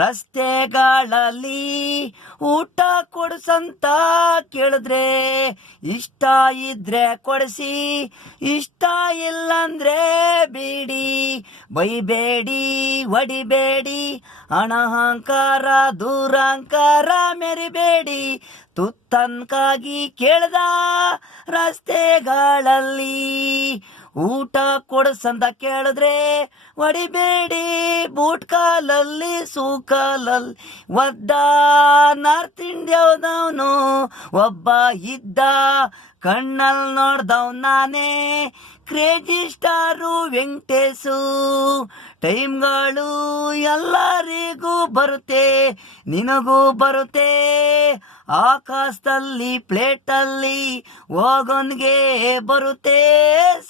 ರಸ್ತೆಗಳಲ್ಲಿ ಊಟ ಕೊಡ್ಸಂತ ಕೇಳಿದ್ರೆ ಇಷ್ಟ ಇದ್ರೆ ಕೊಡಿಸಿ, ಇಷ್ಟ ಇಲ್ಲಂದ್ರೆ ಬೇಡಿ. ಬೈಬೇಡಿ, ಹೊಡಿಬೇಡಿ, ಅಣಹಂಕಾರ ದುರಹಂಕಾರ ಮೆರಿಬೇಡಿ. ತುತ್ತನ್ಕಾಗಿ ಕೇಳ್ದ ರಸ್ತೆಗಳಲ್ಲಿ ಊಟ ಕೊಡ್ಸಂತ ಕೇಳಿದ್ರೆ ಹೊಡಿಬೇಡಿ. ಬೂಟ್ ಕಾಲಲ್ಲಿ ಸೂಕಾಲಲ್ಲಿ ಒದ್ದ ನಾರ್ತ್ ಇಂಡಿಯಾದವನು ಒಬ್ಬ ಇದ್ದ, ಕಣ್ಣಲ್ಲಿ ನೋಡ್ದವ್ ನಾನೇ ಕ್ರೇಜಿ ಸ್ಟಾರು ವೆಂಕಟೇಶು. ಟೈಮ್ಗಳು ಎಲ್ಲರಿಗೂ ಬರುತ್ತೆ, ನಿನಗೂ ಬರುತ್ತೆ. ಆಕಾಶದಲ್ಲಿ ಪ್ಲೇಟಲ್ಲಿ ಹೋಗೋನ್ಗೆ ಬರುತ್ತೆ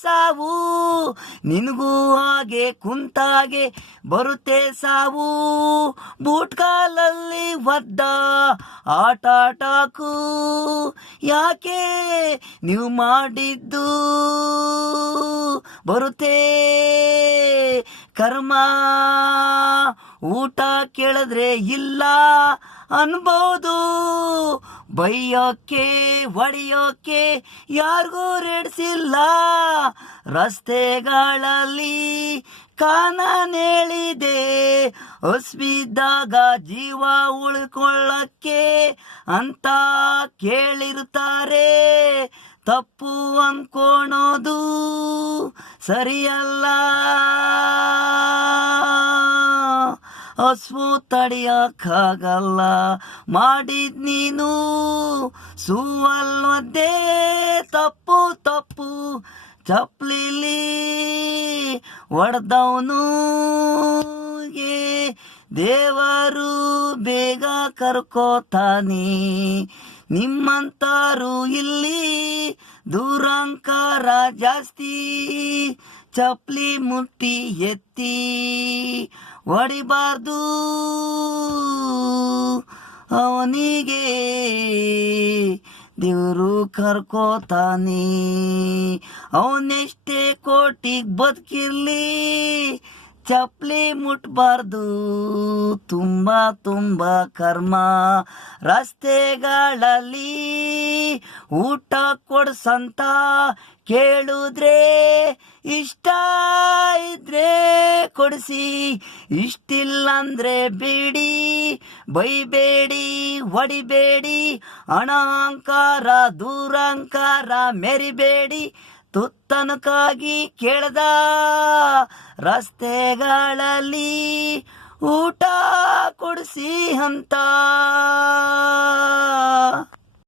ಸಾವು, ನಿನಗೂ ಹಾಗೆ ಕುಂತಾಗೆ ಬರುತ್ತೆ ಸಾವು. ಬೂಟ್ ಕಾಲಲ್ಲಿ ಒದ್ದ ಆಟಾಟಕು ಯಾಕೆ ನೀವು ಮಾಡಿದ್ದು ಬರುತ್ತೆ ಕರ್ಮ. ಊಟ ಕೇಳಿದ್ರೆ ಇಲ್ಲ ಅನ್ಬೋದು, ಬೈಯೋಕೆ ಹೊಡಿಯೋಕೆ ಯಾರಿಗೂ ರೇಡ್ಸಿಲ್ಲ. ರಸ್ತೆಗಳಲ್ಲಿ ಕಾನನೇಳಿದೆ, ಹಸ್ವಿದ್ದಾಗ ಜೀವ ಉಳ್ಕೊಳ್ಳಕ್ಕೆ ಅಂತ ಕೇಳಿರ್ತಾರೆ. ತಪ್ಪು ಅನ್ಕೋಣೋದು ಸರಿಯಲ್ಲ, ಹಸ್ವು ತಡಿಯಕ್ಕಾಗಲ್ಲ. ಮಾಡಿದ್ ನೀನು ಸುವಲ್ವದ್ದೇ ತಪ್ಪು ತಪ್ಪು. ಚಪ್ಲಿಲಿ ಹೊಡೆದವನು ದೇವರು ಬೇಗ ಕರ್ಕೋತಾನೆ. ನಿಮ್ಮಂತಾರು ಇಲ್ಲಿ ದುರಂಕಾರ ಜಾಸ್ತಿ, ಚಪ್ಲಿ ಮುಟ್ಟಿ ಎತ್ತಿ ಹೊಡಿಬಾರ್ದು ಅವನಿಗೆ, ದೇವರು ಕರ್ಕೋತಾನೆ. ಅವನೆಷ್ಟೇ ಕೋಟಿಗೆ ಬದುಕಿರ್ಲಿ ಚಪ್ಲಿ ಮುಟ್ಬಾರ್ದು, ತುಂಬಾ ತುಂಬಾ ಕರ್ಮ. ರಸ್ತೆಗಳಲ್ಲಿ ಊಟ ಕೊಡ್ಸಂತ ಕೇಳಿದ್ರೆ ಇಷ್ಟ ಇದ್ರೆ ಕೊಡಿಸಿ, ಇಷ್ಟಿಲ್ಲಂದ್ರೆ ಬೇಡಿ. ಬೈಬೇಡಿ, ಹೊಡಿಬೇಡಿ, ಅಣಹಂಕಾರ ದುರಹಂಕಾರ ಮೆರಿಬೇಡಿ. ತುತ್ತನಕ್ಕಾಗಿ ಕೇಳ್ದ ರಸ್ತೆಗಳಲ್ಲಿ ಊಟ ಕೊಡಿಸಿ ಅಂತ.